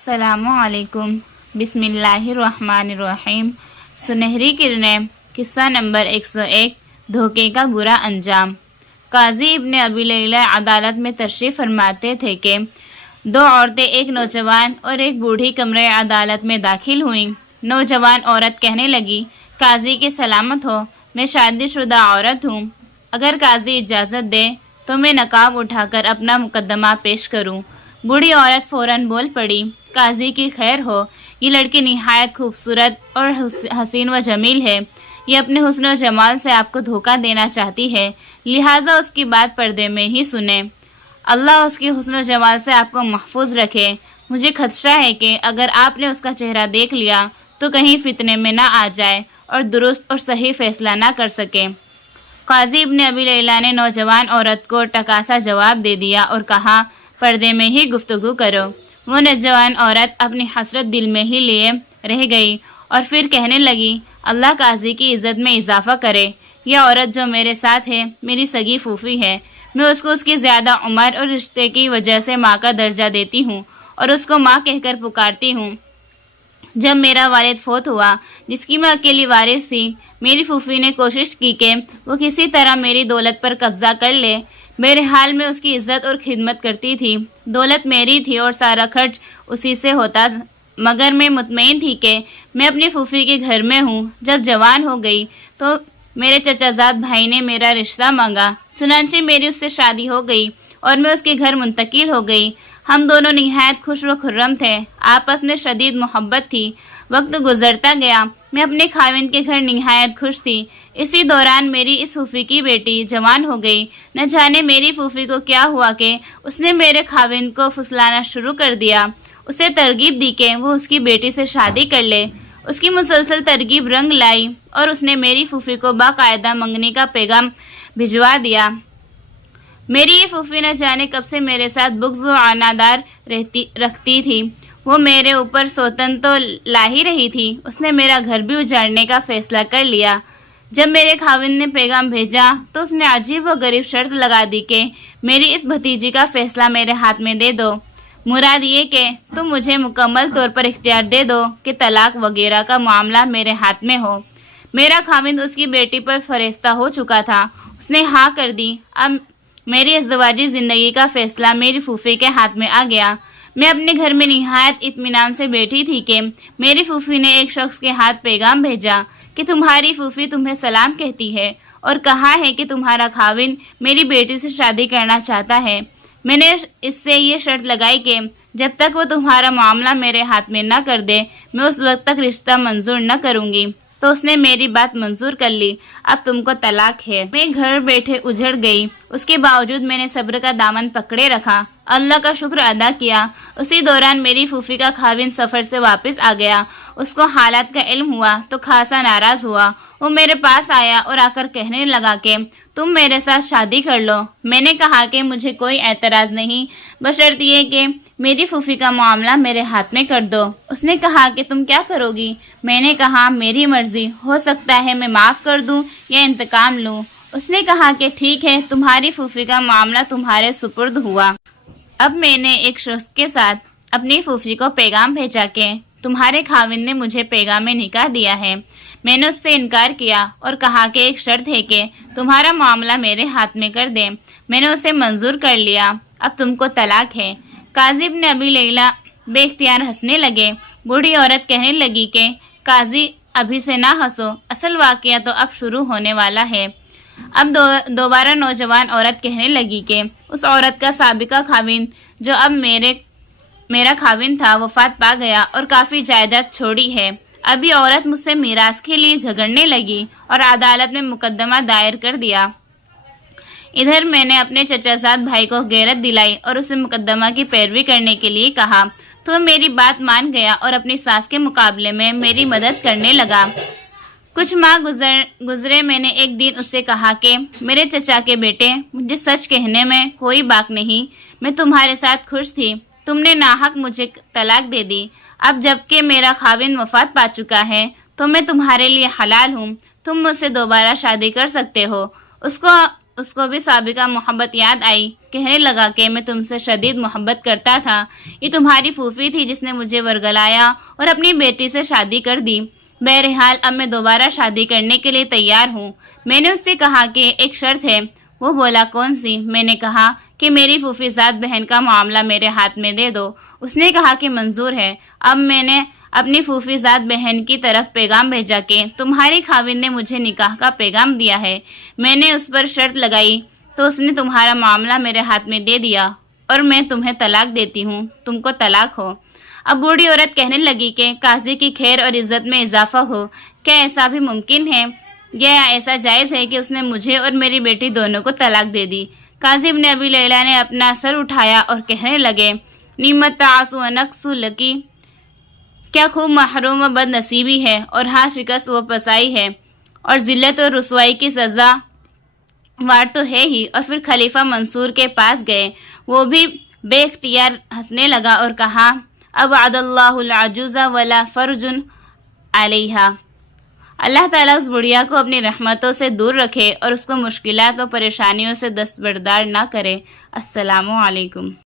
السلام علیکم۔ بسم اللہ الرحمن الرحیم۔ سنہری کرنیں، قصہ نمبر 101، دھوکے کا برا انجام۔ قاضی ابن ابی لیلہ عدالت میں تشریف فرماتے تھے کہ دو عورتیں، ایک نوجوان اور ایک بوڑھی، کمرے عدالت میں داخل ہوئیں۔ نوجوان عورت کہنے لگی، قاضی کے سلامت ہو، میں شادی شدہ عورت ہوں، اگر قاضی اجازت دے تو میں نقاب اٹھا کر اپنا مقدمہ پیش کروں۔ بوڑھی عورت فوراً بول پڑی، قاضی کی خیر ہو، یہ لڑکی نہایت خوبصورت اور حسین و جمیل ہے، یہ اپنے حسن و جمال سے آپ کو دھوکہ دینا چاہتی ہے، لہٰذا اس کی بات پردے میں ہی سنیں۔ اللہ اس کے حسن و جمال سے آپ کو محفوظ رکھے۔ مجھے خدشہ ہے کہ اگر آپ نے اس کا چہرہ دیکھ لیا تو کہیں فتنے میں نہ آ جائے اور درست اور صحیح فیصلہ نہ کر سکے۔ قاضی ابن ابی لیلہ نے نوجوان عورت کو ٹکاسا جواب دے دیا اور کہا، پردے میں ہی گفتگو کرو۔ وہ نوجوان عورت اپنی حسرت دل میں ہی لیے رہ گئی اور پھر کہنے لگی، اللہ قاضی کی عزت میں اضافہ کرے، یہ عورت جو میرے ساتھ ہے میری سگی پھوپھی ہے، میں اس کو اس کی زیادہ عمر اور رشتے کی وجہ سے ماں کا درجہ دیتی ہوں اور اس کو ماں کہہ کر پکارتی ہوں۔ جب میرا والد فوت ہوا، جس کی میں اکیلی وارث تھی، میری پھوپھی نے کوشش کی کہ وہ کسی طرح میری دولت پر قبضہ کر لے۔ بہرحال میں اس کی عزت اور خدمت کرتی تھی، دولت میری تھی اور سارا خرچ اسی سے ہوتا، مگر میں مطمئن تھی کہ میں اپنی پھوپھی کے گھر میں ہوں۔ جب جوان ہو گئی تو میرے چچا زاد بھائی نے میرا رشتہ مانگا، چنانچہ میری اس سے شادی ہو گئی اور میں اس کے گھر منتقل ہو گئی۔ ہم دونوں نہایت خوش و خرم تھے، آپس میں شدید محبت تھی۔ وقت گزرتا گیا، میں اپنے خاوند کے گھر نہایت خوش تھی۔ اسی دوران میری اس پھوپھی کی بیٹی جوان ہو گئی۔ نہ جانے میری پھوپھی کو کیا ہوا کہ اس نے میرے خاوند کو پھسلانا شروع کر دیا، اسے ترغیب دی کہ وہ اس کی بیٹی سے شادی کر لے۔ اس کی مسلسل ترغیب رنگ لائی اور اس نے میری پھوپھی کو باقاعدہ منگنی کا پیغام بھجوا دیا۔ میری یہ پھوپھی نہ جانے کب سے میرے ساتھ بغض و عنادار رکھتی تھی، وہ میرے اوپر سوتن تو لا ہی رہی تھی، اس نے میرا گھر بھی اجاڑنے کا فیصلہ کر لیا۔ جب میرے خاوند نے پیغام بھیجا تو اس نے عجیب و غریب شرط لگا دی کہ میری اس بھتیجی کا فیصلہ میرے ہاتھ میں دے دو، مراد یہ کہ تم مجھے مکمل طور پر اختیار دے دو کہ طلاق وغیرہ کا معاملہ میرے ہاتھ میں ہو۔ میرا خاوند اس کی بیٹی پر فریفتہ ہو چکا تھا، اس نے ہاں کر دی۔ اب میری ازدواجی زندگی کا فیصلہ میری پھوپھی کے ہاتھ میں آ گیا۔ میں اپنے گھر میں نہایت اطمینان سے بیٹھی تھی کہ میری پھوپھی نے ایک شخص کے ہاتھ پیغام بھیجا کہ تمہاری پھوپھی تمہیں سلام کہتی ہے اور کہا ہے کہ تمہارا خاوند میری بیٹی سے شادی کرنا چاہتا ہے۔ میں نے اس سے یہ شرط لگائی کہ جب تک وہ تمہارا معاملہ میرے ہاتھ میں نہ کر دے میں اس وقت تک رشتہ منظور نہ کروں گی۔ تو اس نے میری بات منظور کر لی، اب تم کو طلاق ہے۔ میں گھر بیٹھے اجڑ گئی، اس کے باوجود میں نے صبر کا دامن پکڑے رکھا، اللہ کا شکر ادا کیا۔ اسی دوران میری پھوپھی کا خاوند سفر سے واپس آ گیا، اس کو حالات کا علم ہوا تو خاصا ناراض ہوا۔ وہ میرے پاس آیا اور آ کر کہنے لگا کہ تم میرے ساتھ شادی کر لو۔ میں نے کہا کہ مجھے کوئی اعتراض نہیں، بشرط یہ کہ میری پھوپھی کا معاملہ میرے ہاتھ میں کر دو۔ اس نے کہا کہ تم کیا کرو گی؟ میں نے کہا میری مرضی، ہو سکتا ہے میں معاف کر دوں یا انتقام لوں۔ اس نے کہا کہ ٹھیک ہے، تمہاری پھوپھی کا معاملہ تمہارے سپرد ہوا۔ اب میں نے ایک شخص کے ساتھ اپنی پھوپھی کو پیغام بھیجا کہ تمہارے خاوند نے مجھے پیغام نکاح دیا ہے۔ میں نے اس سے انکار کیا اور کہا کہ ایک شرط ہے کہ تمہارا معاملہ میرے ہاتھ میں کر دے۔ میں نے اسے منظور کر لیا، اب تم کو طلاق ہے۔ قاضی ابن ابی لیلہ بے اختیار ہنسنے لگے۔ بوڑھی عورت کہنے لگی کہ قاضی ابھی سے نہ ہنسو، اصل واقعہ تو اب شروع ہونے والا ہے۔ اب دوبارہ نوجوان عورت کہنے لگی کہ اس عورت کا سابقہ خاوند جو اب میرا خاوند تھا وفات پا گیا اور کافی جائیداد چھوڑی ہے۔ اب یہ عورت مجھ سے میراث کے لیے جھگڑنے لگی اور عدالت میں مقدمہ دائر کر دیا۔ ادھر میں نے اپنے چچا زاد بھائی کو غیرت دلائی اور اسے مقدمہ کی پیروی کرنے کے لیے کہا تو وہ میری بات مان گیا اور اپنی ساس کے مقابلے میں میری مدد کرنے لگا۔ کچھ ماہ گزرے میں نے ایک دن اس سے کہا کہ میرے چچا کے بیٹے، مجھے سچ کہنے میں کوئی باک نہیں، میں تمہارے ساتھ خوش تھی، تم نے ناحق مجھے طلاق دے دی۔ اب جب کہ میرا خاوند وفات پا چکا ہے تو میں تمہارے لیے حلال ہوں، تم مجھ سے دوبارہ شادی کر سکتے ہو۔ اس کو بھی سابقہ محبت یاد آئی. کہنے لگا کہ میں تم سے شدید محبت کرتا تھا. یہ تمہاری پھوپھی تھی جس نے مجھے ورگلایا اور اپنی بیٹی سے شادی کر دی. بہرحال اب میں دوبارہ شادی کرنے کے لیے تیار ہوں. میں نے اس سے کہا کہ ایک شرط ہے. وہ بولا کون سی؟ میں نے کہا کہ میری پھوپھی زاد بہن کا معاملہ میرے ہاتھ میں دے دو. اس نے کہا کہ منظور ہے. اب میں نے اپنی پھوپھی زاد بہن کی طرف پیغام بھیجا کہ تمہاری خاوند نے مجھے نکاح کا پیغام دیا ہے. میں نے اس پر شرط لگائی تو اس نے تمہارا معاملہ میرے ہاتھ میں دے دیا اور میں تمہیں طلاق دیتی ہوں. تم کو طلاق ہو. اب بوڑھی عورت کہنے لگی کہ قاضی کی خیر اور عزت میں اضافہ ہو. کیا ایسا بھی ممکن ہے؟ یہ ایسا جائز ہے کہ اس نے مجھے اور میری بیٹی دونوں کو طلاق دے دی؟ قاضی ابن ابی لیلہ نے اپنا سر اٹھایا اور کہنے لگے نعمت تعاس و نقص لکی، کیا خوب محروم و بد نصیبی ہے اور ہاں شکست و پسائی ہے اور ذلت اور رسوائی کی سزا وار تو ہے ہی. اور پھر خلیفہ منصور کے پاس گئے. وہ بھی بے اختیار ہنسنے لگا اور کہا ابعد اللہ العجوز ولا فرج علیہا. اللہ تعالیٰ اس بڑھیا کو اپنی رحمتوں سے دور رکھے اور اس کو مشکلات و پریشانیوں سے دستبردار نہ کرے. السلام علیکم.